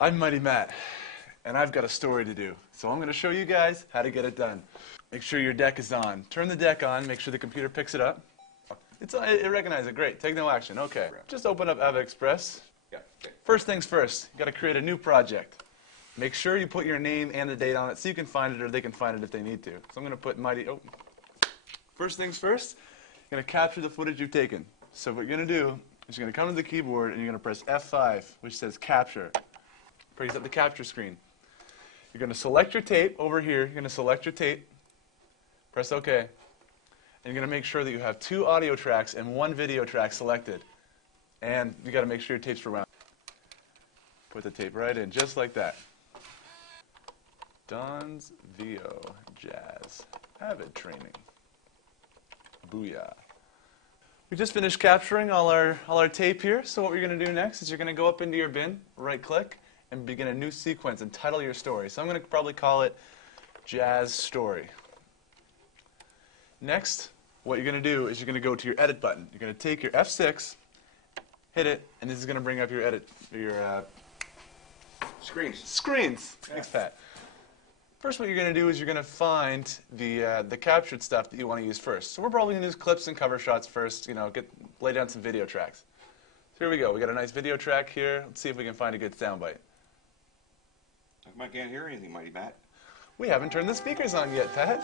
I'm Mighty Matt, and I've got a story to do. So I'm going to show you guys how to get it done. Make sure your deck is on. Turn the deck on, make sure the computer picks it up. It recognizes it, great. Take no action, okay. Just open up AVID Express. Yeah, okay. First things first, you got to create a new project. Make sure you put your name and the date on it so you can find it or they can find it if they need to. So I'm going to put First things first, you're going to capture the footage you've taken. So what you're going to do is you're going to come to the keyboard and you're going to press F5, which says capture. Brings up the capture screen. You're going to select your tape over here. You're going to select your tape. Press OK. And you're going to make sure that you have 2 audio tracks and 1 video track selected. And you got to make sure your tape's rewound. Put the tape right in, just like that. Don's VO Jazz AVID Training. Booyah. We just finished capturing all our tape here. So what we're going to do next is you're going to go up into your bin, right-click, and begin a new sequence and title your story. So I'm going to probably call it Jazz Story. Next, what you're going to do is you're going to go to your edit button. You're going to take your F6, hit it, and this is going to bring up your screens. Yeah. Thanks, Pat. First, what you're going to do is you're going to find the captured stuff that you want to use first. So we're probably going to use clips and cover shots first. Lay down some video tracks. So here we go. We got a nice video track here. Let's see if we can find a good soundbite. How come I can't hear anything, Mighty Matt? We haven't turned the speakers on yet, Pat.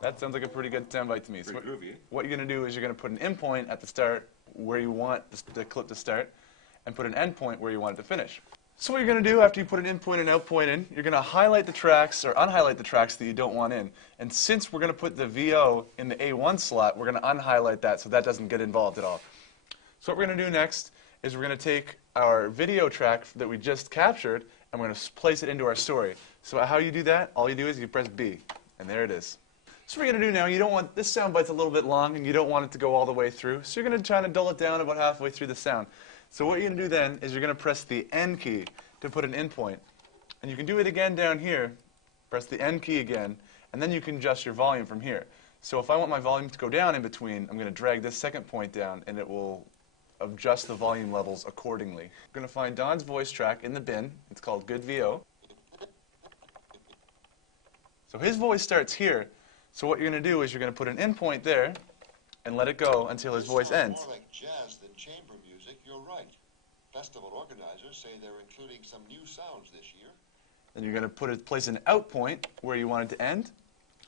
That sounds like a pretty good soundbite to me. Pretty groovy, eh? What you're going to do is you're going to put an in point at the start where you want the clip to start, and put an end point where you want it to finish. So what you're going to do after you put an in point and out point in, you're going to highlight the tracks or unhighlight the tracks that you don't want in. And since we're going to put the VO in the A1 slot, we're going to unhighlight that so that doesn't get involved at all. So what we're going to do next is we're going to take our video track that we just captured and we're going to place it into our story. So how you do that, all you do is you press B, and there it is. So what we're going to do now, you don't want, this sound bite's a little bit long and you don't want it to go all the way through, so you're going to try to dull it down about halfway through the sound. So what you're going to do then is you're going to press the N key to put an in point. And you can do it again down here, press the N key again, and then you can adjust your volume from here. So if I want my volume to go down in between, I'm going to drag this second point down and it will adjust the volume levels accordingly. I'm going to find Don's voice track in the bin. It's called Good VO. So his voice starts here. So what you're going to do is you're going to put an in point there and let it go until his voice ends. More like jazz than chamber music, you're right. Festival organizers say they're including some new sounds this year. Then you're going to place an out point where you want it to end.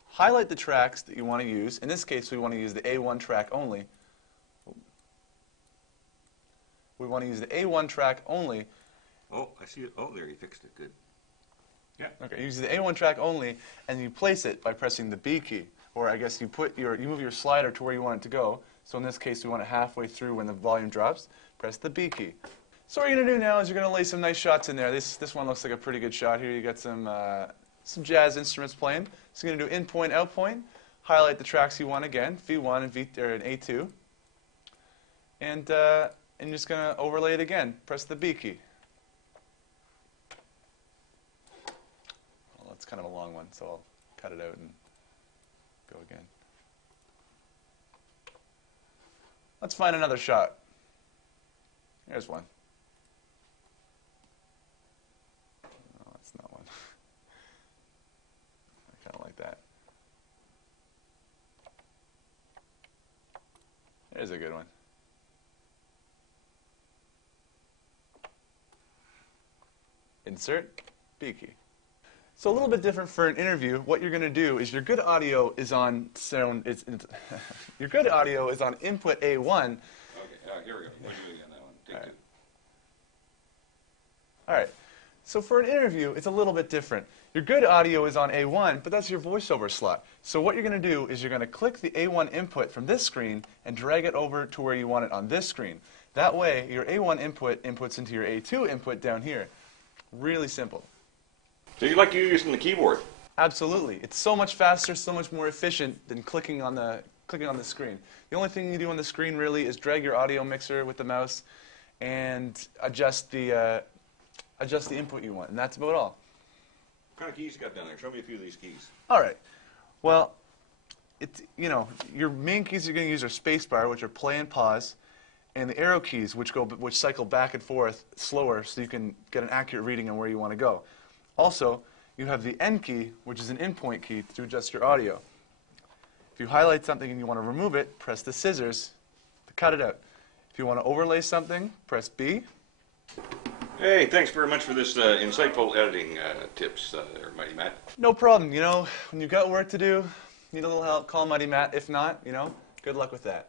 Highlight the tracks that you want to use. In this case, we want to use the A1 track only. We want to use the A1 track only. Oh, I see it. Oh, there, you fixed it. Good. Yeah. Okay, use the A1 track only, and you place it by pressing the B key. Or I guess you move your slider to where you want it to go. So in this case, we want it halfway through when the volume drops. Press the B key. So what you're going to do now is you're going to lay some nice shots in there. This one looks like a pretty good shot here. You got some jazz instruments playing. So you're going to do in point, out point. Highlight the tracks you want again, V1 and A2. And you're just going to overlay it again. Press the B key. Well, that's kind of a long one, so I'll cut it out and go again. Let's find another shot. Here's one. No, that's not one. I kind of like that. There's a good one. Insert B key. So a little bit different for an interview. What you're going to do is your good audio is on your good audio is on input A1. Okay, here we go. We'll do it again. That one. Take two. All right. So for an interview, it's a little bit different. Your good audio is on A1, but that's your voiceover slot. So what you're going to do is you're going to click the A1 input from this screen and drag it over to where you want it on this screen. That way, your A1 input inputs into your A2 input down here. Really simple. So you like using the keyboard? Absolutely. It's so much faster, so much more efficient than clicking on the screen. The only thing you do on the screen really is drag your audio mixer with the mouse and adjust the input you want, and that's about all. What kind of keys you got down there? Show me a few of these keys. All right. Well, your main keys you're going to use are spacebar, which are play and pause, and the arrow keys, which cycle back and forth slower so you can get an accurate reading on where you want to go. Also, you have the N key, which is an in-point key to adjust your audio. If you highlight something and you want to remove it, press the scissors to cut it out. If you want to overlay something, press B. Hey, thanks very much for this insightful editing tips there, Mighty Matt. No problem. You know, when you've got work to do, need a little help, call Mighty Matt. If not, you know, good luck with that.